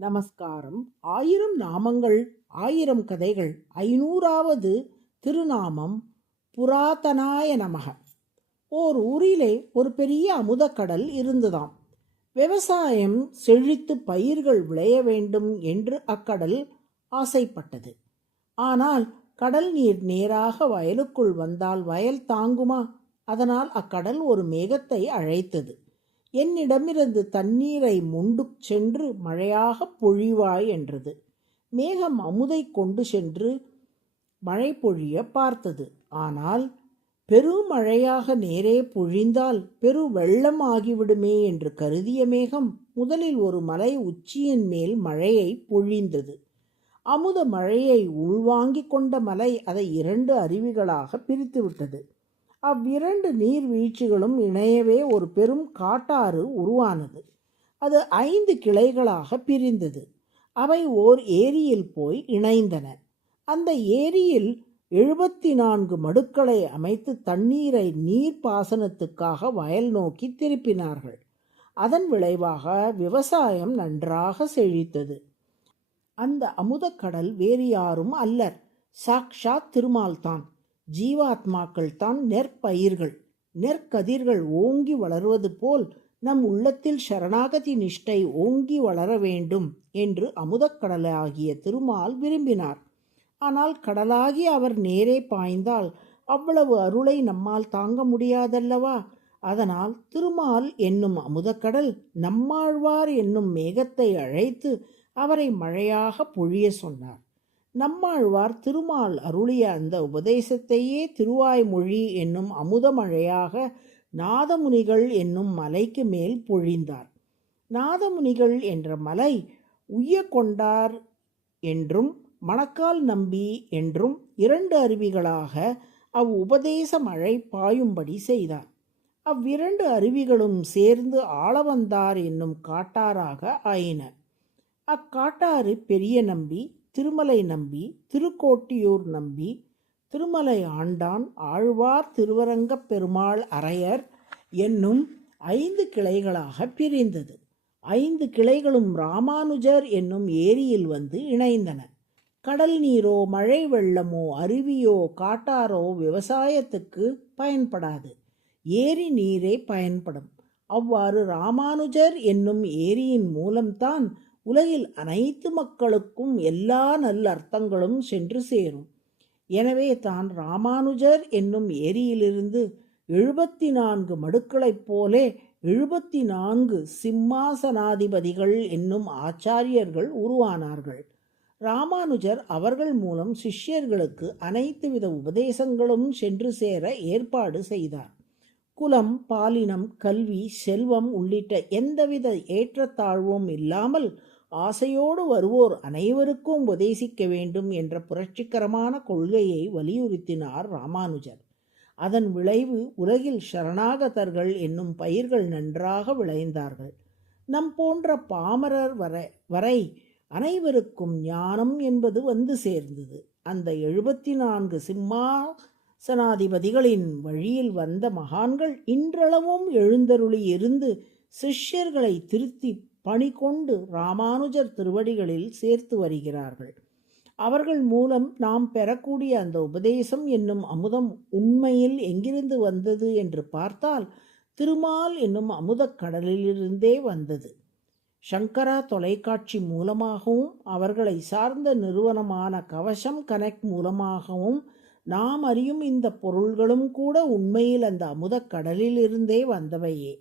நமஸ்காரம். ஆயிரம் நாமங்கள் ஆயிரம் கதைகள். ஐநூறாவது திருநாமம் புராதனாய நமக. ஓர் ஊரிலே ஒரு பெரிய அமுதக்கடல் இருந்ததாம். விவசாயம் செழித்து பயிர்கள் விளைய வேண்டும் என்று அக்கடல் ஆசைப்பட்டது. ஆனால் கடல் நீர் நேராக வயலுக்குள் வந்தால் வயல் தாங்குமா? அதனால் அக்கடல் ஒரு மேகத்தை அழைத்தது. என்னிடமிருந்து தண்ணீரை முண்டு சென்று மழையாக பொழிவாய் என்றது. மேகம் அமுதை கொண்டு சென்று மழை பொழிய பார்த்தது. ஆனால் பெருமழையாக நேரே பொழிந்தால் பெரு வெள்ளம் ஆகிவிடுமே என்று கருதிய மேகம் முதலில் ஒரு மலை உச்சியின் மேல் மழையை பொழிந்தது. அமுத மழையை உள்வாங்கிக் கொண்ட மலை அதை இரண்டு அருவிகளாக பிரித்துவிட்டது. அவ்விரண்டு நீர்வீழ்ச்சிகளும் இணையவே ஒரு பெரும் காட்டாறு உருவானது. அது ஐந்து கிளைகளாக பிரிந்தது. அவை ஓர் ஏரியில் போய் இணைந்தன. அந்த ஏரியில் எழுபத்தி நான்கு மடுக்களை அமைத்து தண்ணீரை நீர்ப்பாசனத்துக்காக வயல் நோக்கி திருப்பினார்கள். அதன் விளைவாக விவசாயம் நன்றாக செழித்தது. அந்த அமுதக்கடல் வேறு யாரும் அல்லர். சாக்ஷாத் திருமால்தான். ஜீவாத்மாக்கள் தான் நெற்பயிர்கள். நெற்கதிர்கள் ஓங்கி வளர்வது போல் நம் உள்ளத்தில் சரணாகதி நிஷ்டை ஓங்கி வளர வேண்டும் என்று அமுதக்கடலாகிய திருமால் விரும்பினார். ஆனால் கடலாகி அவர் நேரே பாய்ந்தால் அவ்வளவு அருளை நம்மால் தாங்க முடியாதல்லவா? அதனால் திருமால் என்னும் அமுதக்கடல் நம்மாழ்வார் என்னும் மேகத்தை அழைத்து அவரை மழையாக பொழிய சொன்னார். நம்மாழ்வார் திருமால் அருளிய அந்த உபதேசத்தையே திருவாய்மொழி என்னும் அமுதமழையாக நாதமுனிகள் என்னும் மலைக்கு மேல் பொழிந்தார். நாதமுனிகள் என்ற மலை உய்ய கொண்டார் என்றும் மணக்கால் நம்பி என்றும் இரண்டு அருவிகளாக அவ் உபதேச மழை பாயும்படி செய்தார். அவ்விரண்டு அருவிகளும் சேர்ந்து ஆளவந்தார் என்னும் காட்டாராக ஆயின. அக்காட்டாறு பெரிய நம்பி திருமலை நம்பி திருக்கோட்டியூர் நம்பி திருமலை ஆண்டான் ஆழ்வார் திருவரங்கப் பெருமாள் அரையர் என்னும் ஐந்து கிளைகளாக பிரிந்தது. ஐந்து கிளைகளும் ராமானுஜர் என்னும் ஏரியில் வந்து இணைந்தன. கடல் நீரோ மழை வெள்ளமோ அருவியோ காட்டாரோ விவசாயத்துக்கு பயன்படாது. ஏரி நீரே பயன்படும். அவ்வாறு ராமானுஜர் என்னும் ஏரியின் மூலம்தான் உலகில் அனைத்து மக்களுக்கும் எல்லா நல்ல அர்த்தங்களும் சென்று சேரும். எனவே தான் ராமானுஜர் என்னும் ஏரியிலிருந்து எழுபத்தி நான்கு மடுக்களைப் போலே எழுபத்தி நான்கு சிம்மாசனாதிபதிகள் என்னும் ஆச்சாரியர்கள் உருவானார்கள். ராமானுஜர் அவர்கள் மூலம் சிஷ்யர்களுக்கு அனைத்து வித உபதேசங்களும் சென்று சேர ஏற்பாடு செய்தார். குலம் பாலினம் கல்வி செல்வம் உள்ளிட்ட எந்தவித ஏற்றத்தாழ்வும் இல்லாமல் ஆசையோடு வருவோர் அனைவருக்கும் உபதேசிக்க வேண்டும் என்ற புரட்சிகரமான கொள்கையை வலியுறுத்தினார் ராமானுஜர். அதன் விளைவு உலகில் சரணாகதர்கள் என்னும் பயிர்கள் நன்றாக விளைந்தார்கள். நம் போன்ற பாமரர் வரை வரை அனைவருக்கும் ஞானம் என்பது வந்து சேர்ந்தது. அந்த எழுபத்தி நான்கு சிம்மா சனாதிபதிகளின் வழியில் வந்த மகான்கள் இன்றளவும் எழுந்தருளி இருந்து சிஷ்யர்களை திருத்தி பணி கொண்டு ராமானுஜர் திருவடிகளில் சேர்த்து வருகிறார்கள். அவர்கள் மூலம் நாம் பெறக்கூடிய அந்த உபதேசம் என்னும் அமுதம் உண்மையில் எங்கிருந்து வந்தது என்று பார்த்தால் திருமால் என்னும் அமுதக் கடலிலிருந்தே வந்தது. சங்கரா தொலைக்காட்சி மூலமாகவும் அவர்களை சார்ந்த நிறுவனமான கவசம் கனெக்ட் மூலமாகவும் நாம் அறியும் இந்த பொருள்களும் கூட உண்மையில் அந்த அமுதக் கடலிலிருந்தே வந்தவையே.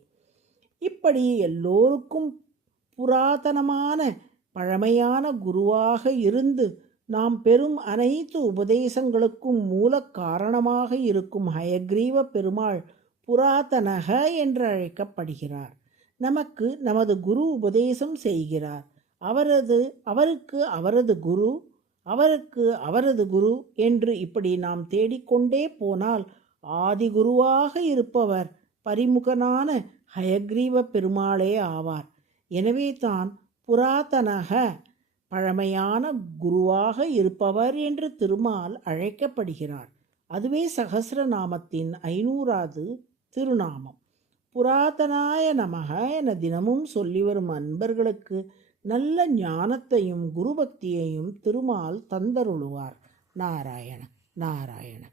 இப்படி எல்லோருக்கும் புராதனமான பழமையான குருவாக இருந்து நாம் பெறும் அனைத்து உபதேசங்களுக்கும் மூல காரணமாக இருக்கும் ஹயக்ரீவ பெருமாள் புராதனக என்று அழைக்கப்படுகிறார். நமக்கு நமது குரு உபதேசம் செய்கிறார். அவரது அவருக்கு அவரது குரு அவருக்கு அவரது குரு என்று இப்படி நாம் தேடிக்கொண்டே போனால் ஆதி குருவாக இருப்பவர் பரிமுகனான ஹயக்ரீவ பெருமாளே ஆவார். எனவே தான் புராதனக பழமையான குருவாக இருப்பவர் என்று திருமால் அழைக்கப்படுகிறார். அதுவே சகசிரநாமத்தின் ஐநூறாவது திருநாமம். புராதனாய நமக என தினமும் சொல்லி வரும் அன்பர்களுக்கு நல்ல ஞானத்தையும் குருபக்தியையும் திருமால் தந்தருளுவார். நாராயண நாராயண.